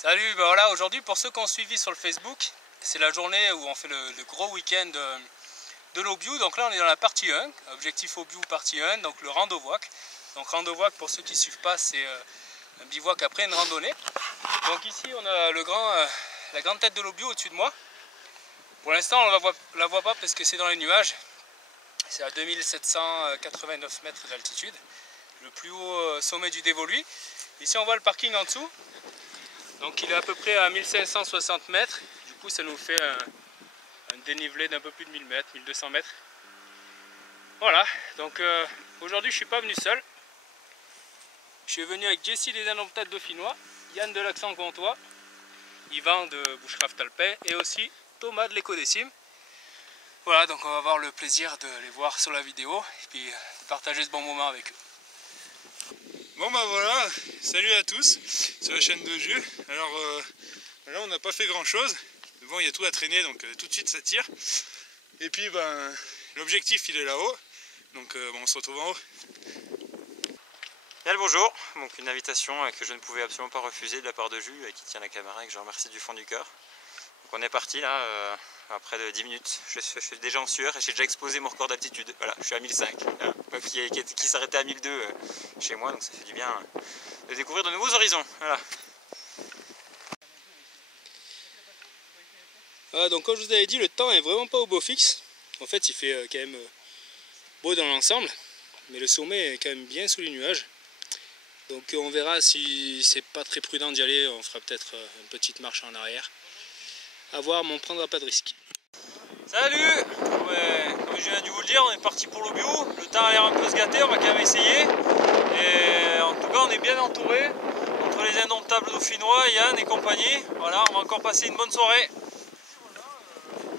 Salut, ben voilà, aujourd'hui pour ceux qui ont suivi sur le Facebook, c'est la journée où on fait le gros week-end de l'Aubiou. Donc là on est dans la partie 1, objectif Aubiou partie 1, donc le rando-voak. Donc rando-voak pour ceux qui ne suivent pas, c'est un bivouac après une randonnée. Donc ici on a la grande tête de l'Aubiou au-dessus de moi. Pour l'instant on ne la voit pas parce que c'est dans les nuages. C'est à 2789 mètres d'altitude, le plus haut sommet du dévolu. Ici on voit le parking en dessous. Donc il est à peu près à 1560 mètres, du coup ça nous fait un dénivelé d'un peu plus de 1000 mètres, 1200 mètres. Voilà, donc aujourd'hui je ne suis pas venu seul. Je suis venu avec Jessie des Indomptables Dauphinois, Yann de l'Accent Comtois, Yvan de Bushcraft Alpin et aussi Thomas de l'Éco-Décime. Voilà, donc on va avoir le plaisir de les voir sur la vidéo et puis de partager ce bon moment avec eux. Bon bah voilà, salut à tous sur la chaîne de jeu. Alors là on n'a pas fait grand chose, mais bon il y a tout à traîner donc tout de suite ça tire. Et puis ben l'objectif il est là-haut, donc bon, on se retrouve en haut. Bien le bonjour, donc une invitation que je ne pouvais absolument pas refuser de la part de Jus qui tient la caméra et que je remercie du fond du cœur. Donc on est parti là, après de 10 minutes, je suis déjà en sueur et j'ai déjà explosé mon record d'altitude. Voilà, je suis à 1005, voilà. qui s'arrêtait à 1002 chez moi, donc ça fait du bien de découvrir de nouveaux horizons. Voilà. Ah, donc comme je vous avais dit, le temps est vraiment pas au beau fixe. En fait il fait quand même beau dans l'ensemble, mais le sommet est quand même bien sous les nuages. Donc on verra si c'est pas très prudent d'y aller, on fera peut-être une petite marche en arrière. À voir, mais on prendra pas de risque. Salut, ouais, comme je viens de vous le dire, on est parti pour l'Aubiou. Le temps a l'air un peu se gâter, on va quand même essayer. Et en tout cas on est bien entouré. Entre les Indomptables Dauphinois, Yann et compagnie. Voilà, on va encore passer une bonne soirée.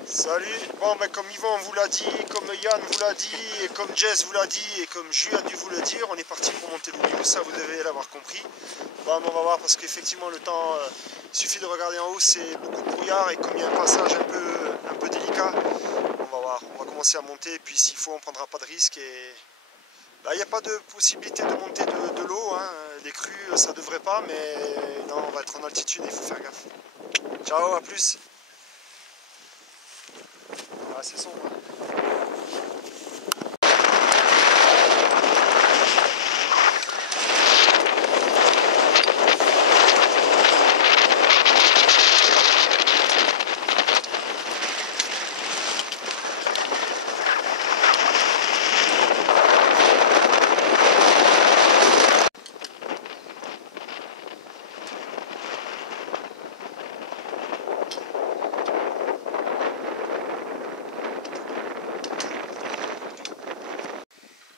Salut, bon ben comme Yvan vous l'a dit, comme Yann vous l'a dit, et comme Jess vous l'a dit, et comme Ju a dû vous le dire, on est parti pour monter l'Aubiou, ça vous devez l'avoir compris. Bon, on va voir parce qu'effectivement le temps, il suffit de regarder en haut, c'est beaucoup de brouillard et comme il y a un passage un peu délicat, on va voir, on va commencer à monter et puis s'il faut on prendra pas de risque et il n'y a pas de possibilité de monter de l'eau, hein. Les crues ça devrait pas mais non on va être en altitude et il faut faire gaffe. Ciao, à plus. Ah, c'est sombre.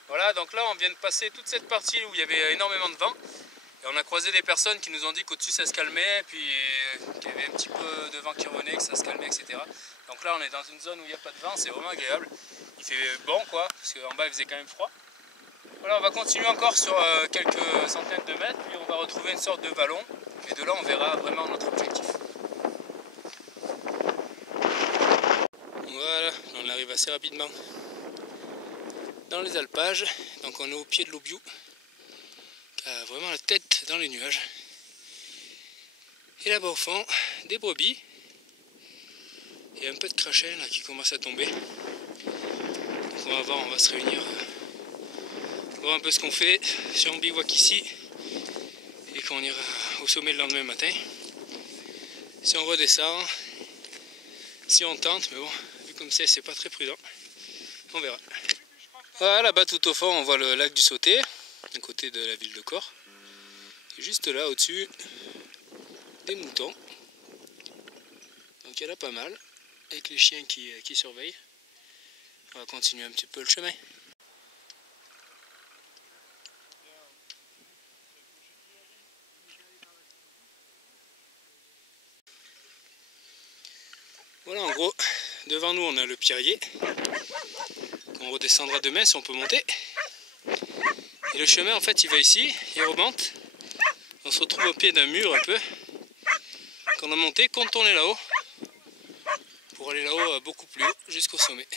Voilà, donc là on vient de passer toute cette partie où il y avait énormément de vent. Et on a croisé des personnes qui nous ont dit qu'au-dessus ça se calmait, puis qu'il y avait un petit peu de vent qui revenait, que ça se calmait, etc. Donc là on est dans une zone où il n'y a pas de vent, c'est vraiment agréable. Il fait bon quoi, parce qu'en bas il faisait quand même froid. Voilà, on va continuer encore sur quelques centaines de mètres, puis on va retrouver une sorte de vallon. Et de là on verra vraiment notre objectif. Voilà, on arrive assez rapidement dans les alpages, donc on est au pied de l'Aubiou, qui a vraiment la tête dans les nuages. Et là-bas au fond, des brebis, et un peu de crachin là qui commence à tomber. Donc on va voir, on va se réunir, voir un peu ce qu'on fait, si on bivouac ici, et qu'on ira au sommet le lendemain matin. Si on redescend, si on tente, mais bon, vu comme c'est pas très prudent, on verra. Voilà, là-bas tout au fond on voit le lac du Sauté, à côté de la ville de Corps. Et juste là au-dessus, des moutons. Donc il y en a pas mal, avec les chiens qui surveillent. On va continuer un petit peu le chemin. Voilà, en gros, devant nous on a le Pierrier. On redescendra demain si on peut monter. Et le chemin en fait il va ici, il remonte. On se retrouve au pied d'un mur un peu qu'on a monté, qu'on tournait là-haut pour aller là-haut beaucoup plus haut jusqu'au sommet.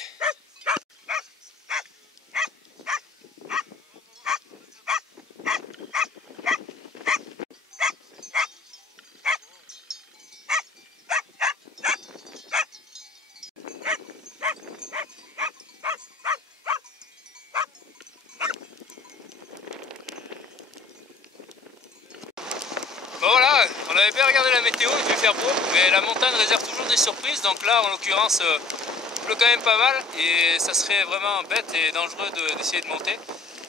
On avait bien regardé la météo, il devait faire beau, mais la montagne réserve toujours des surprises, donc là en l'occurrence il pleut quand même pas mal et ça serait vraiment bête et dangereux d'essayer de monter.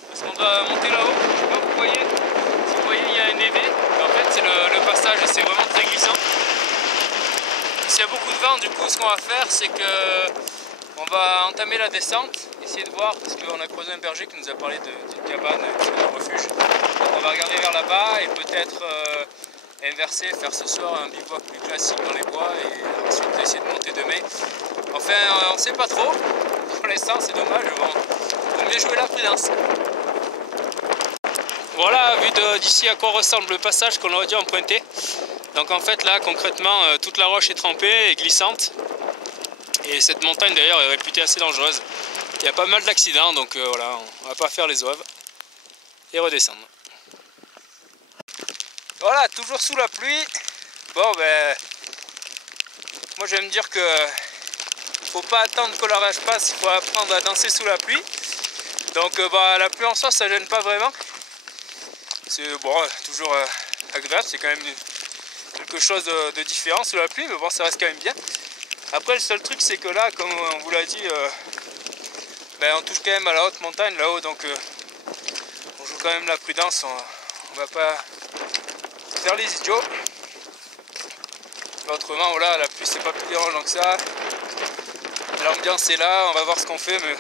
Parce qu'on doit monter là-haut, comme vous voyez, si vous voyez il y a un évé, en fait c'est le passage et c'est vraiment très glissant. S'il y a beaucoup de vent, du coup ce qu'on va faire c'est que on va entamer la descente, essayer de voir, parce qu'on a croisé un berger qui nous a parlé d'une cabane, d'un refuge. Donc on va regarder vers là-bas et peut-être inverser, faire ce soir un bivouac plus classique dans les bois et ensuite essayer de monter demain. Enfin, on ne sait pas trop. Pour l'instant, c'est dommage. Bon, il vaut mieux jouer la prudence. Voilà, vu d'ici à quoi ressemble le passage qu'on aurait dû emprunter. Donc en fait, là, concrètement, toute la roche est trempée et glissante. Et cette montagne d'ailleurs est réputée assez dangereuse. Il y a pas mal d'accidents, donc voilà, on va pas faire les oeuvres et redescendre. Voilà, toujours sous la pluie. Bon ben, moi je vais me dire que faut pas attendre que l'orage passe, il faut apprendre à danser sous la pluie. Donc bah, la pluie en soi ça gêne pas vraiment. C'est bon, toujours agréable, c'est quand même quelque chose de différent sous la pluie, mais bon ça reste quand même bien. Après le seul truc c'est que là, comme on vous l'a dit, ben, on touche quand même à la haute montagne là-haut, donc on joue quand même la prudence, on va pas faire les idiots. Mais autrement voilà, la pluie c'est pas plus dérangeant que ça. L'ambiance est là, on va voir ce qu'on fait, mais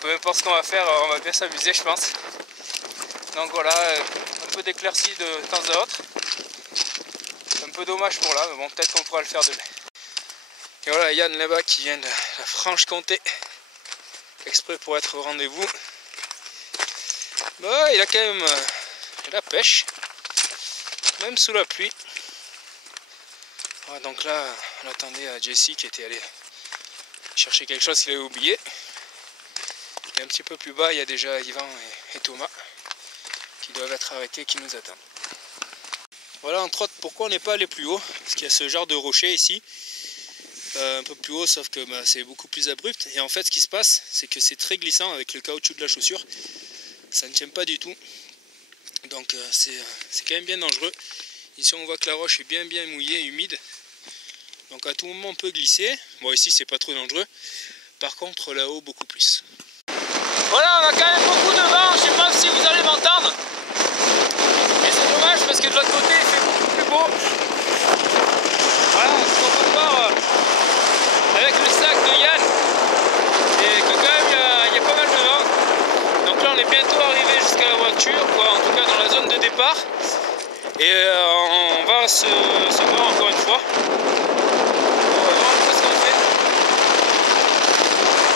peu importe ce qu'on va faire, on va bien s'amuser je pense. Donc voilà, un peu d'éclaircie de temps à autre. Un peu dommage pour là, mais bon peut-être qu'on pourra le faire demain. Et voilà Yann là-bas qui vient de la Franche-Comté, exprès pour être au rendez-vous. Bah, il a quand même la pêche, même sous la pluie. Voilà, donc là, on attendait à Jessie qui était allée chercher quelque chose qu'il avait oublié. Et un petit peu plus bas, il y a déjà Yvan et Thomas qui doivent être arrêtés, qui nous attendent. Voilà entre autres pourquoi on n'est pas allé plus haut, parce qu'il y a ce genre de rocher ici. Un peu plus haut, sauf que bah, c'est beaucoup plus abrupt. Et en fait, ce qui se passe, c'est que c'est très glissant avec le caoutchouc de la chaussure. Ça ne tient pas du tout. Donc c'est quand même bien dangereux. Ici, on voit que la roche est bien mouillée, humide. Donc à tout moment, on peut glisser. Bon, ici, c'est pas trop dangereux. Par contre, là-haut, beaucoup plus. Voilà, on a quand même beaucoup de vent. Je sais pas si vous allez m'entendre. Et c'est dommage parce que de l'autre côté, il fait beaucoup plus beau. Voilà, on peut voir avec le sac de Yann et que quand même il y a pas mal de vent. Donc là on est bientôt arrivé jusqu'à la voiture, quoi, en tout cas dans la zone de départ. Et on va se voir encore une fois. On va voir un peu ce qu'on fait.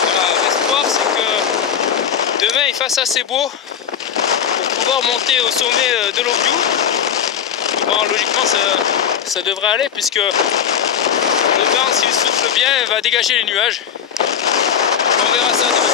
Voilà, l'espoir c'est que demain il fasse assez beau pour pouvoir monter au sommet de l'Aubiou. Bon, logiquement ça devrait aller puisque le vent, s'il souffle bien, va dégager les nuages. On verra ça demain.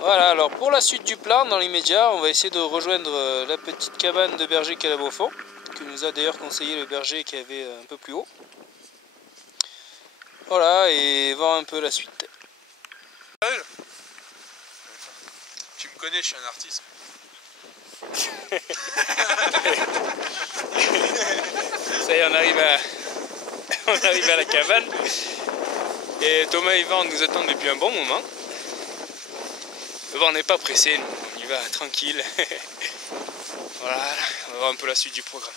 Voilà, alors pour la suite du plan, dans l'immédiat, on va essayer de rejoindre la petite cabane de berger qui est là-bas au fond, que nous a d'ailleurs conseillé le berger qui avait un peu plus haut. Voilà, et voir un peu la suite. Tu me connais, je suis un artiste. Ça y est, on arrive à la cabane. Et Thomas et Yvan nous attendent depuis un bon moment. Bon, on n'est pas pressé, nous. On y va tranquille. Voilà, on va voir un peu la suite du programme.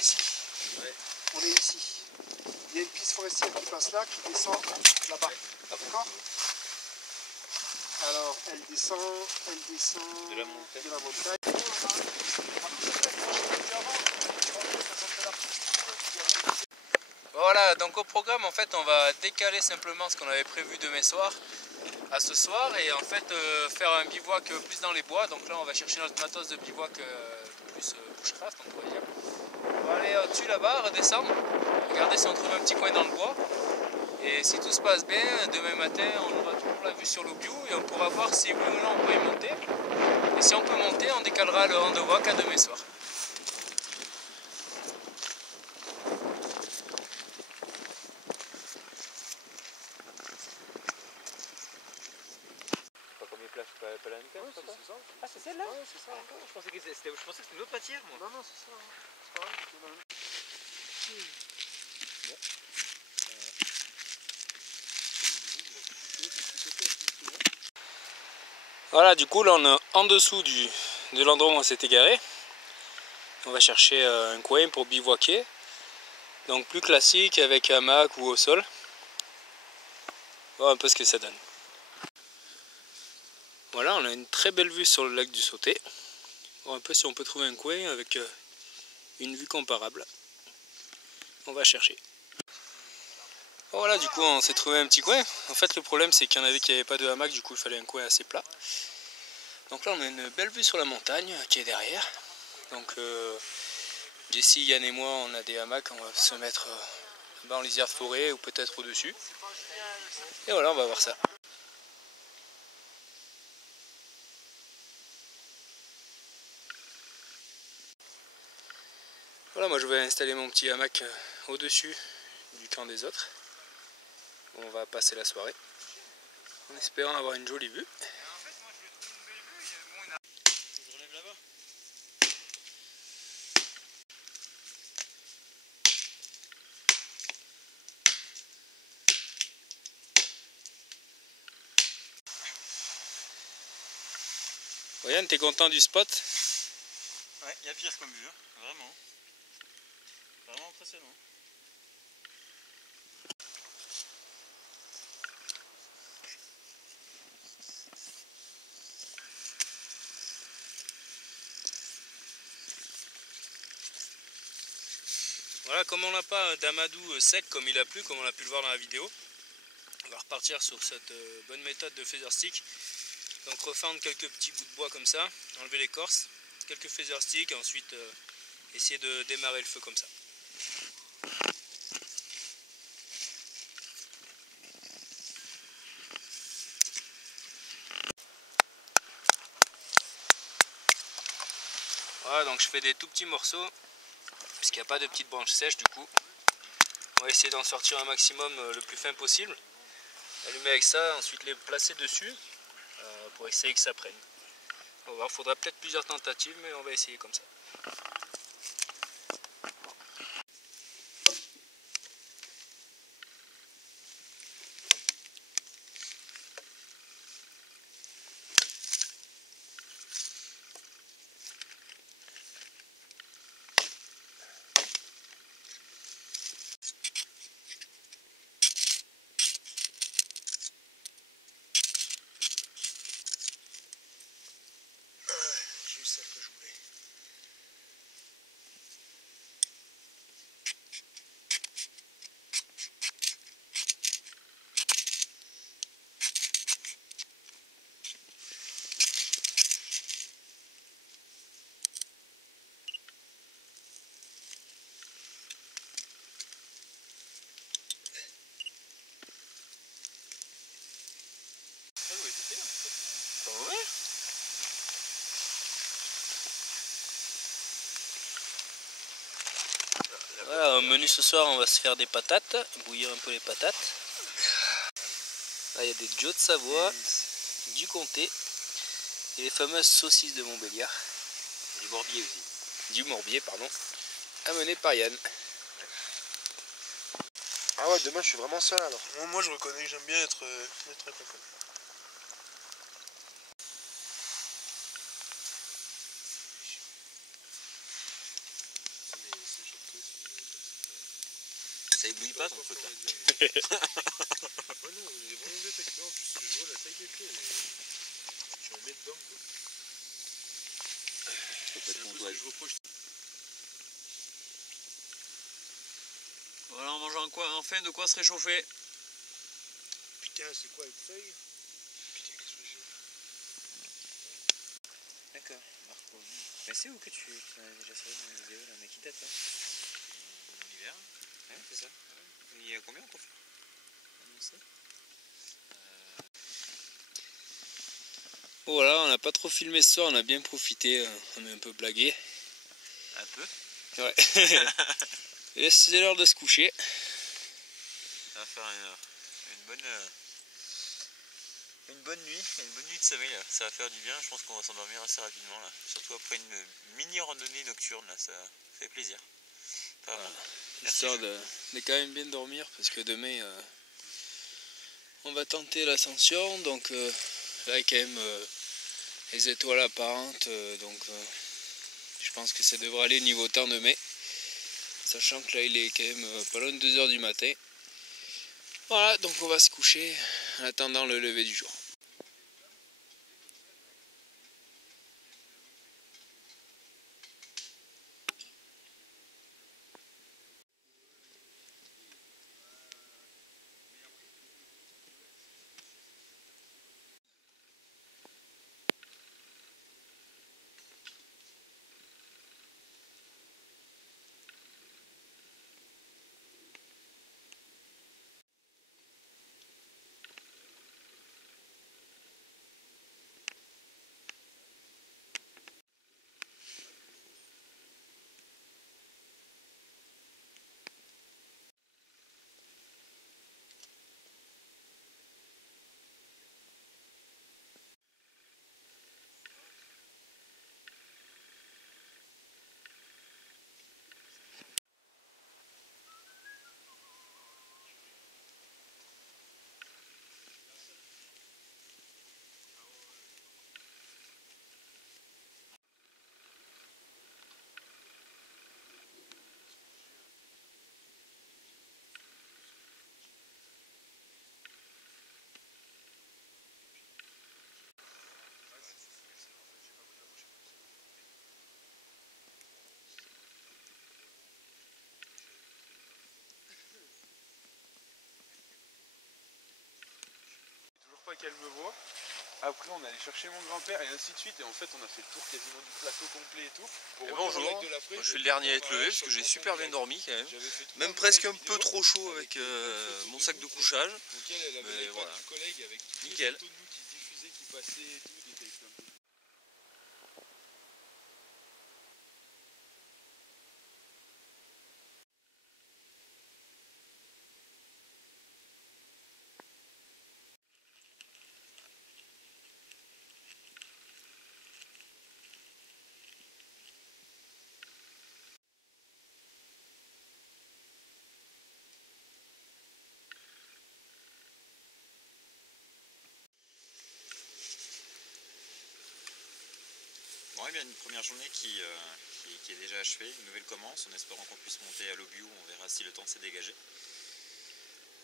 Ici. On est ici. Il y a une piste forestière qui passe là, qui descend là-bas. D'accord? Alors, elle descend de la montagne. Voilà, Voilà, donc au programme en fait on va décaler simplement ce qu'on avait prévu demain soir à ce soir et en fait faire un bivouac plus dans les bois. Donc là on va chercher notre matos de bivouac plus bushcraft on pourrait dire. On va aller au-dessus là-bas, redescendre, regarder si on trouve un petit coin dans le bois. Et si tout se passe bien, demain matin on aura toujours la vue sur l'Aubiou et on pourra voir si oui ou non on peut y monter. Et si on peut monter, on décalera le Randovoc à demain soir. Ah, c'est celle-là? Ouais, c'est ça. Je pensais que c'était une autre matière, moi. Non, non, c'est ça. C'est pareil. Voilà, du coup là on est en dessous de l'endroit où on s'est égaré. On va chercher un coin pour bivouaquer. Donc plus classique avec hamac ou au sol. Voir un peu ce que ça donne. Voilà, on a une très belle vue sur le lac du Sauté. Voir un peu si on peut trouver un coin avec une vue comparable. On va chercher. Voilà, du coup on s'est trouvé un petit coin. En fait le problème c'est qu'il y en avait qui n'avaient pas de hamac, du coup il fallait un coin assez plat. Donc là on a une belle vue sur la montagne qui est derrière. Donc Jessie, Yann et moi on a des hamacs, on va se mettre en lisière de forêt ou peut-être au-dessus. Et voilà, on va voir ça. Voilà, moi je vais installer mon petit hamac au-dessus du camp des autres. On va passer la soirée en espérant avoir une jolie vue. Yann, t'es content du spot? Ouais, il y a pire comme vue, hein. Vraiment. Vraiment impressionnant. Voilà, comme on n'a pas d'amadou sec comme il a plu, comme on a pu le voir dans la vidéo, on va repartir sur cette bonne méthode de feather stick. Donc refendre quelques petits bouts de bois comme ça, enlever l'écorce, quelques feather sticks et ensuite essayer de démarrer le feu comme ça. Voilà, donc je fais des tout petits morceaux, puisqu'il n'y a pas de petites branches sèches du coup. On va essayer d'en sortir un maximum le plus fin possible. Allumer avec ça, ensuite les placer dessus pour essayer que ça prenne. On va voir, il faudra peut-être plusieurs tentatives, mais on va essayer comme ça. J'ai eu celle que je voulais. Voilà, au menu ce soir on va se faire des patates, bouillir un peu les patates. Là il y a des Joe de Savoie, du comté et les fameuses saucisses de Montbéliard. Du Morbier aussi. Du Morbier, pardon, amené par Yann. Ah ouais, demain je suis vraiment seul alors. Moi je reconnais que j'aime bien être accompagné. Ça éblouit pas ton truc là. Ouais non, il est vraiment bien texté. En plus je vois la taille des pieds, tu en mets dedans quoi. C'est un peu ce que je reproche. Voilà, on mange enfin de quoi se réchauffer. Putain, c'est quoi avec feuille? Putain, qu'est-ce que j'ai? D'accord, Marco. Mais c'est où que tu en avais déjà servi dans une vidéo là, mais qui date là? Dans l'hiver. Ouais, c'est ça. Ouais. Il y a combien qu'on fait annoncé? Voilà, on n'a pas trop filmé ce soir, on a bien profité, on a un peu blagué. Un peu. Ouais. Et c'est l'heure de se coucher. Ça va faire une bonne nuit de sommeil là. Ça va faire du bien, je pense qu'on va s'endormir assez rapidement là. Surtout après une mini randonnée nocturne là, ça fait plaisir. Pas Voilà. mal. Histoire de quand même bien dormir parce que demain on va tenter l'ascension, donc là il y a quand même les étoiles apparentes, donc je pense que ça devrait aller niveau temps de mai, sachant que là il est quand même pas loin de 2 h du matin. Voilà, donc on va se coucher en attendant le lever du jour. Pas qu'elle me voit. Après on allait chercher mon grand-père et ainsi de suite, et en fait on a fait le tour quasiment du plateau complet et tout. Bonjour, je suis le dernier à être levé parce que j'ai super bien dormi quand même. Même presque un peu trop chaud avec mon sac de couchage. Mais voilà, nickel. Bon, et bien une première journée qui est déjà achevée, une nouvelle commence, en espérant qu'on puisse monter à l'Aubiou, on verra si le temps s'est dégagé.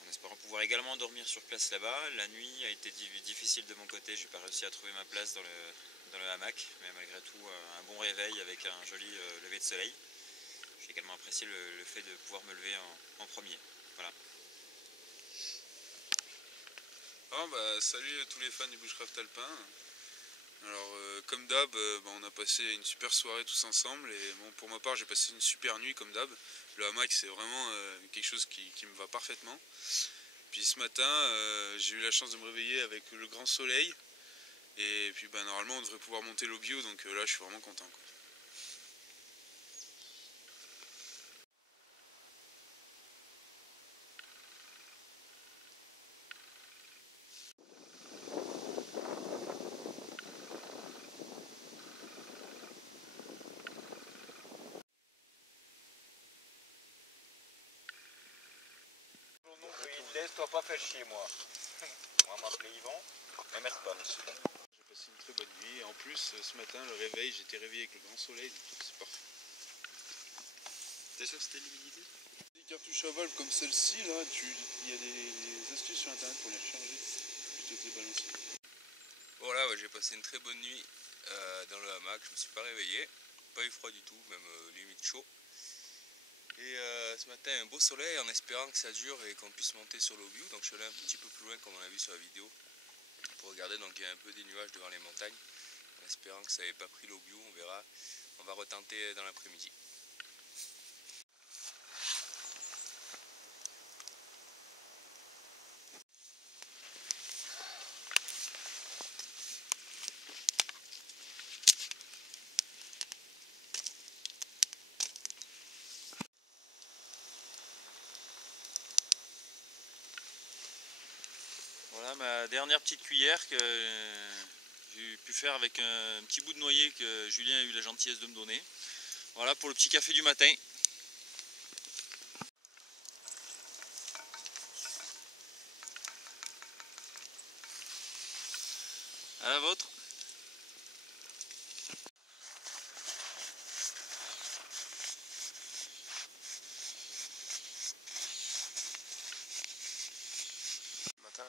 En espérant pouvoir également dormir sur place là-bas. La nuit a été difficile de mon côté, j'ai pas réussi à trouver ma place dans le hamac, mais malgré tout un bon réveil avec un joli lever de soleil. J'ai également apprécié le fait de pouvoir me lever en premier. Voilà. Ah bah, salut à tous les fans du bushcraft alpin. Alors comme d'hab, on a passé une super soirée tous ensemble, et bon, pour ma part j'ai passé une super nuit comme d'hab. Le hamac c'est vraiment quelque chose qui me va parfaitement. Puis ce matin j'ai eu la chance de me réveiller avec le grand soleil, et puis normalement on devrait pouvoir monter l'Aubiou, donc là je suis vraiment content, quoi. Laisse-toi pas faire chier moi. On va m'appeler Yvan, m'emmerde pas. J'ai passé une très bonne nuit, et en plus ce matin le réveil, j'étais réveillé avec le grand soleil, donc c'est parfait. T'es sûr que c'était l'humidité? Des cartouches à valve comme celle-ci, là, il y a des astuces sur internet pour les recharger, plutôt que les balancer. Voilà, ouais, j'ai passé une très bonne nuit dans le hamac, je me suis pas réveillé, pas eu froid du tout, même limite chaud. Et ce matin un beau soleil en espérant que ça dure et qu'on puisse monter sur l'Aubiou. Donc je suis allé un petit peu plus loin comme on a vu sur la vidéo pour regarder. Donc il y a un peu des nuages devant les montagnes. En espérant que ça n'avait pas pris l'Aubiou, on verra. On va retenter dans l'après-midi. Voilà ma dernière petite cuillère que j'ai pu faire avec un petit bout de noyer que Julien a eu la gentillesse de me donner. Voilà pour le petit café du matin. À la vôtre. Matin.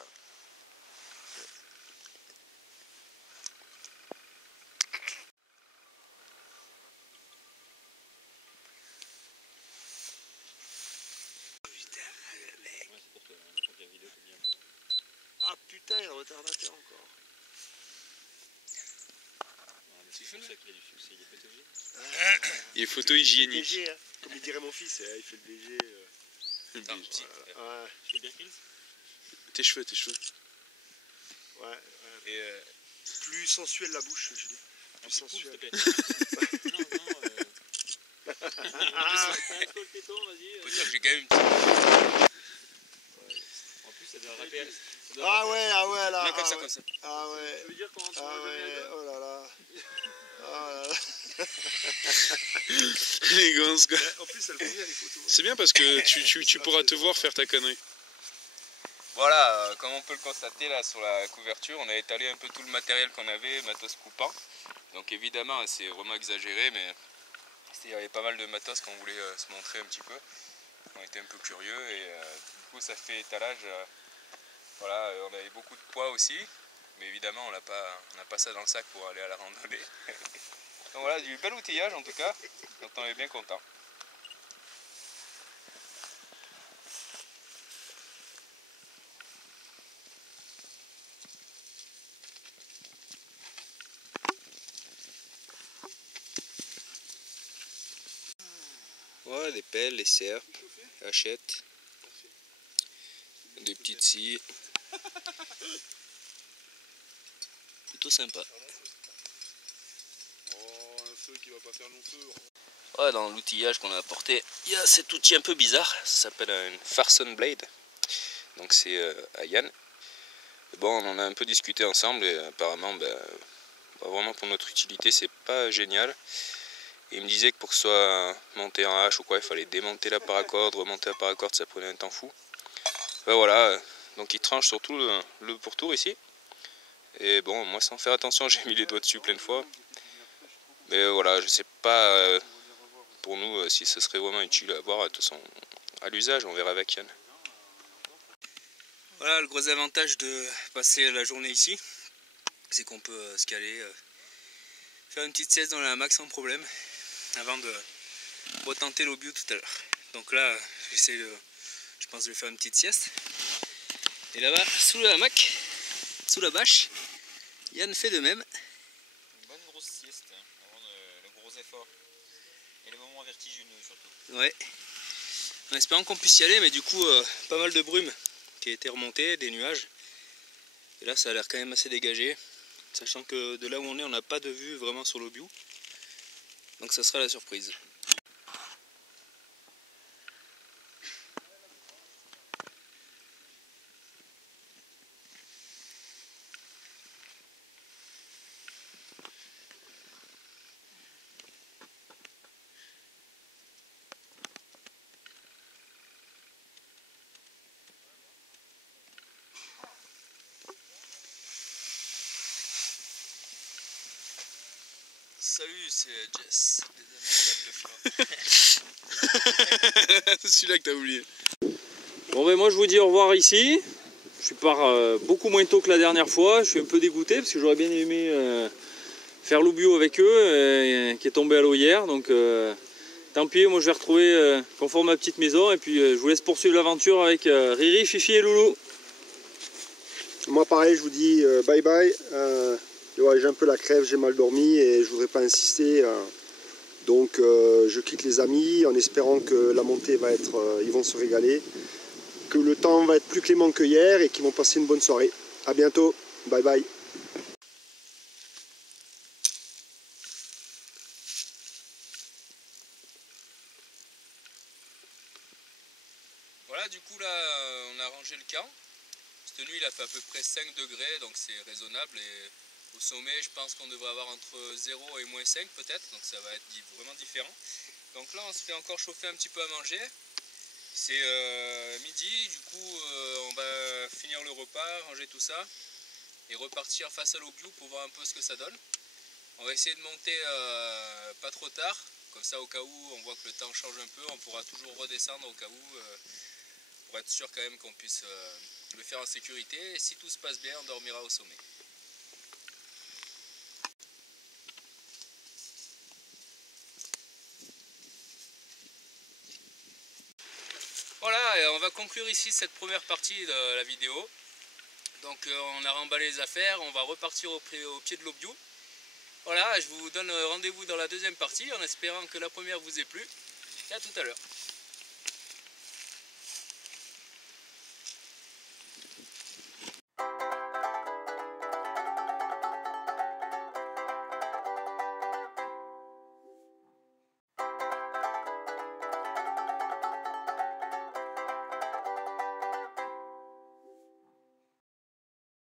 Ah putain, il y a un retardateur encore. Il est photo-hygiénique. BG, hein. Comme il dirait mon fils, il fait le BG. Ouais. Tes cheveux. Ouais. Et plus sensuelle la bouche, je dis. Plus sensuelle. On peut dire que j'ai quand même une petite... En plus, ça doit rappeler. Ah ouais, là. Non, comme ça. Ah ouais. Ça veut dire qu'on rentre Oh là là. Ah là là. Les gonzes, quoi. En plus, elle convient les photos. C'est bien parce que tu pourras te voir faire ta connerie. Voilà, comme on peut le constater là sur la couverture, on a étalé un peu tout le matériel qu'on avait, matos coupant. Donc évidemment, c'est vraiment exagéré, mais il y avait pas mal de matos qu'on voulait se montrer un petit peu. On était un peu curieux et du coup ça fait étalage. Voilà, on avait beaucoup de poids aussi, mais évidemment on n'a pas ça dans le sac pour aller à la randonnée. Donc voilà, du bel outillage en tout cas, donc on est bien content. Voilà, des pelles, les serpes, hachettes, des petites scies. Plutôt sympa. Oh, un feu qui va pas faire long feu. Ouais, dans l'outillage qu'on a apporté, il y a cet outil un peu bizarre, ça s'appelle une Farson Blade. Donc c'est à Yann. Et bon, on en a un peu discuté ensemble et apparemment, vraiment pour notre utilité, c'est pas génial. Et il me disait que pour que ce soit monté en hache ou quoi, il fallait démonter la paracorde, remonter la paracorde, ça prenait un temps fou. Ben voilà, donc il tranche surtout le pourtour ici. Et bon, moi sans faire attention, j'ai mis les doigts dessus plein de fois. Mais voilà, je sais pas pour nous si ce serait vraiment utile à voir. De toute façon, à l'usage, on verra avec Yann. Voilà, le gros avantage de passer la journée ici, c'est qu'on peut se caler, faire une petite sieste dans la hamac sans problème, avant de retenter l'Aubiou tout à l'heure. Donc là, je pense de faire une petite sieste. Et là-bas, sous le hamac, sous la bâche, Yann fait de même. Une bonne grosse sieste, avant le gros effort. Et le moment vertigineux surtout. Ouais. En espérant qu'on puisse y aller, mais du coup, pas mal de brume qui a été remontée, des nuages. Et là, ça a l'air quand même assez dégagé. Sachant que de là où on est, on n'a pas de vue vraiment sur l'Aubiou. Donc ça sera la surprise. Salut, c'est Jess, des Amandables de C'est celui-là que t'as oublié. Bon ben moi je vous dis au revoir ici. Je pars beaucoup moins tôt que la dernière fois. Je suis un peu dégoûté parce que j'aurais bien aimé faire l'Aubiou avec eux, qui est tombé à l'eau hier. Donc tant pis, moi je vais retrouver conforme ma petite maison et puis je vous laisse poursuivre l'aventure avec Riri, Fifi et Loulou. Moi pareil, je vous dis bye bye. Ouais, j'ai un peu la crève, j'ai mal dormi et je voudrais pas insister. Donc je quitte les amis en espérant que la montée va être, ils vont se régaler, que le temps va être plus clément que hier et qu'ils vont passer une bonne soirée. A bientôt, bye bye. Voilà, du coup là on a rangé le camp. Cette nuit il a fait à peu près 5 degrés, donc c'est raisonnable, et au sommet je pense qu'on devrait avoir entre 0 et moins 5 peut-être, donc ça va être vraiment différent. Donc là on se fait encore chauffer un petit peu à manger. C'est midi, du coup on va finir le repas, ranger tout ça et repartir face à l'Aubiou pour voir un peu ce que ça donne. On va essayer de monter pas trop tard, comme ça au cas où on voit que le temps change un peu, on pourra toujours redescendre au cas où, pour être sûr quand même qu'on puisse le faire en sécurité, et si tout se passe bien on dormira au sommet. Voilà, et on va conclure ici cette première partie de la vidéo. Donc on a remballé les affaires, on va repartir au pied de l'Aubiou. Voilà, je vous donne rendez-vous dans la deuxième partie en espérant que la première vous ait plu. Et à tout à l'heure.